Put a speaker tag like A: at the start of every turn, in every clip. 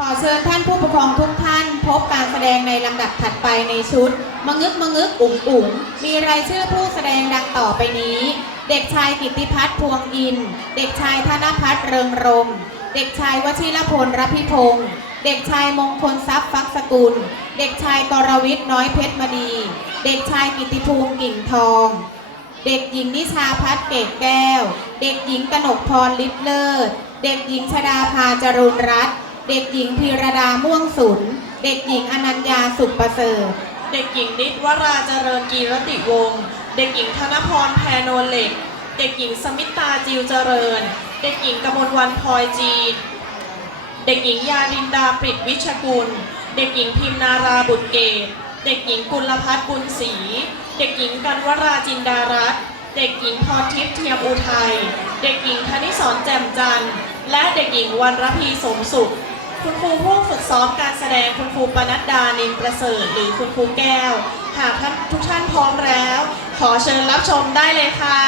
A: ขอเชิญท่านผู้ปกครองทุกท่าน พบการแสดงในลำดับถัดไปในชุดมะงึกมะงึกอุ๋งอุ๋งมีรายชื่อผู้แสดงดังต่อไปนี้ เด็กชายกิติพัฒน์พวงอิน เด็กชายธนพัฒน์เริงรม เด็กชายวชิรพลรพิพงศ์เด็กชายมงคลทรัพย์ฟักสกุล เด็กชายกรวิทย์น้อยเพชรมณี เด็กชายกิติภูมิกิ่งทอง เด็กหญิงนิชาพัฒน์เกตแก้ว เด็กหญิงกนกพรลิบเลิศ เด็กหญิงชดาภาจรุณรัตน์ เด็กหญิงพีรดาม่วงสุนเด็กหญิงอนัญญาสุขประเสริฐ
B: เด็กหญิงนิดวราเจริญกีรติวงศ์ เด็กหญิงธนพรแพรโนเหล็ก เด็กหญิงสมิตาจิวเจริญ เด็กหญิงกมลวันพลอยจีน เด็กหญิงยาดินดาปริตวิชกุล เด็กหญิงพิมนาราบุตรเกต เด็กหญิงกุลพัฒน์บุญศรี เด็กหญิงกันวราจินดารัตน์ เด็กหญิงพรทิพย์เทียมอุทัย เด็กหญิงธนิสรแจ่มจันทร์ และเด็กหญิงวันรพีสมสุข คุณครูผู้ฝึกซ้อมการแสดงคุณครูปนัดดานินประเสริฐหรือคุณครูแก้ว หากท่านทุกท่านพร้อมแล้ว ขอเชิญรับชมได้เลยค่ะ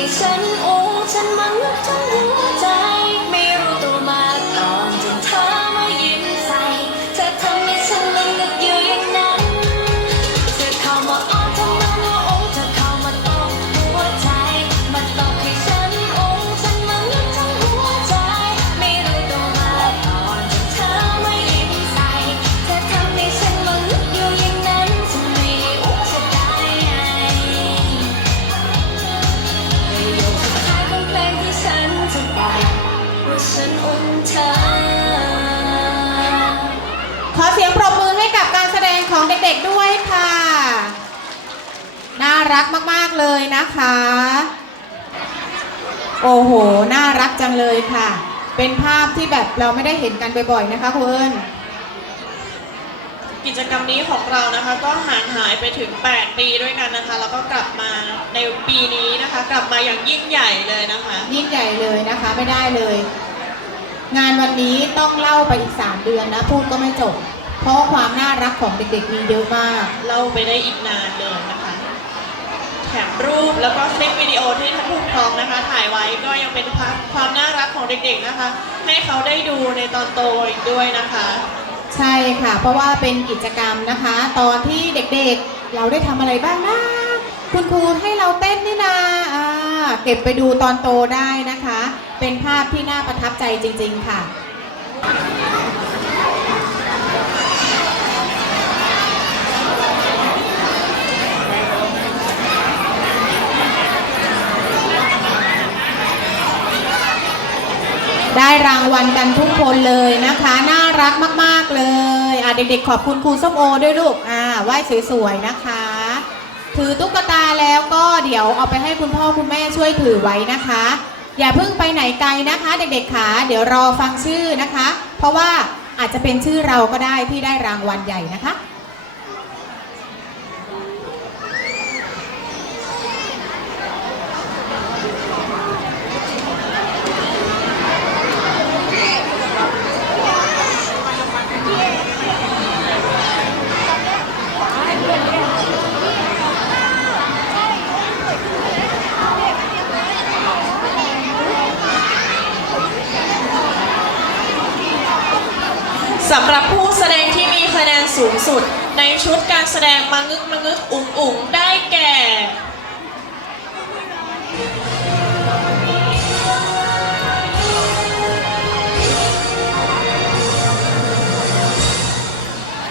C: ที่ฉันองฉันมันนึกถึง รักมาก
A: ๆเลยนะคะ โอ้โห น่ารักจังเลยค่ะ เป็นภาพที่แบบเราไม่ได้เห็นกันบ่อยๆนะคะคุณเอิญ
B: กิจกรรมนี้ของเรานะคะก็ห่างหายไปถึง 8 ปีด้วยกันนะคะ แล้วก็กลับมาในปีนี้นะคะ กลับมาอย่างยิ่งใหญ่เลยนะคะ
A: ยิ่งใหญ่เลยนะคะไม่ได้เลย งานวันนี้ต้องเล่าไปอีก 3 เดือนนะ พูดก็ไม่จบ เพราะว่าความน่ารักของเด็กๆมีเยอะมาก
B: เล่าไปได้อีกนานเลยนะคะ แถมรูปแล้วก็คลิปวิดีโอที่ท่านผู้ปกครองนะคะ ถ่ายไว้ก็ยังเป็นภาพความน่ารักของเด็กๆนะคะ ให้เขาได้ดูในตอนโตอีกด้วยนะคะ
A: ใช่ค่ะ เพราะว่าเป็นกิจกรรมนะคะ ตอนที่เด็กๆเราได้ทำอะไรบ้างนะคุณครูให้เราเต้นนี่นาอ่าเก็บไปดูตอนโตได้นะคะ เป็นภาพที่น่าประทับใจจริง ๆ ค่ะ ได้รางวัลกันทุกคนเลยนะคะ น่ารักมาก ๆ เลยอะเด็กๆ ขอบคุณครูส้มโอด้วยลูกอ่าไหว้สวยๆนะคะ ถือตุ๊กตาแล้วก็เดี๋ยวเอาไปให้คุณพ่อคุณแม่ช่วยถือไว้นะคะ อย่าเพิ่งไปไหนไกลนะคะ เด็กๆขาเดี๋ยวรอฟังชื่อนะคะ เพราะว่าอาจจะเป็นชื่อเราก็ได้ที่ได้รางวัลใหญ่นะคะำ
B: หรับผู้แสดงที่มีคะแนนสูงสุด ในชุดการแสดงมังงึกมังงึกอุ๋งอุ๋งได้แก่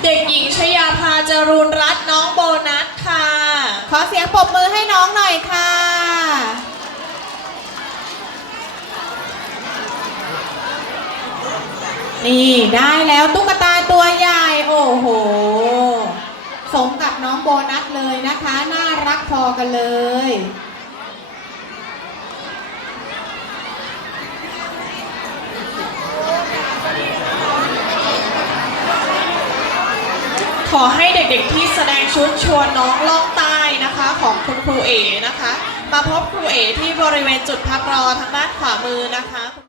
B: เด็กหญิงชยาภาจรูนรัตน์น้องโบนัสค่ะ
A: ขอเสียงปรบมือให้น้องหน่อยค่ะ นี่ได้แล้วตุ๊กตาตัวใหญ่โอ้โห สมกับน้องโบนัสเลยนะคะ น่ารักพอกันเลย
B: ขอให้เด็กๆที่แสดงชุดชวนน้องล่องใต้นะคะของคุณครูเอนะคะ มาพบครูเอที่บริเวณจุดพักรอทางด้านขวามือนะคะ